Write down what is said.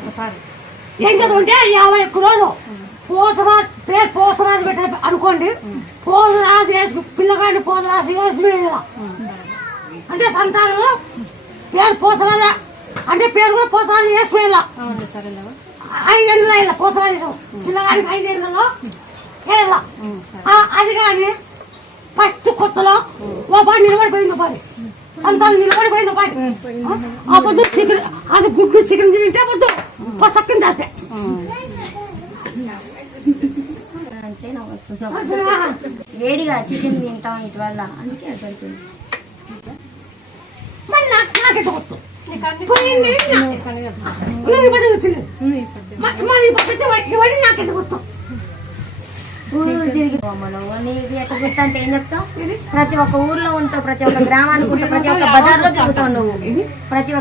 ఒకసారి ఏం చదువుంటే 51 రోజులు పోతరాజు పేరు పోతరాజు పెట్టారు అనుకోండి. పోతరాజు వేసి పిల్లగాడిని పోతరాజు వేసి అంటే సంతానంలో పేరు పోతరాజు అంటే పేరు కూడా పోతరాజు వేసుకునేలా 5 ఏళ్ళు ఇలా పోతరాజు పిల్లగాడికి 5 ఏళ్ళలో వేయాల. అది కానీ ఫస్ట్ కొత్తలో ఓ పాడి నిలబడిపోయింది పాడి సంతానం నిలబడిపోయింది పాడి ఆ పొద్దు చికెన్ అది గుడ్డు చికెన్ తింటే పొద్దు సక్కని చంపే వేడిగా చికెన్ తింటాం ఇటు వల్ల అందుకే అడుగుతుంది. మరి నాకెట్ట కొత్త నాకెట్ట కొత్త నీకు ఎట్లా గుర్తంటే ఏం చెప్తావు? ప్రతి ఒక్క ఊర్లో ఉంటావు, ప్రతి ఒక్క గ్రామానికి ఉంటావు, ప్రతి ఒక్క బజార్లో తిరుగుతావు నువ్వు. ప్రతి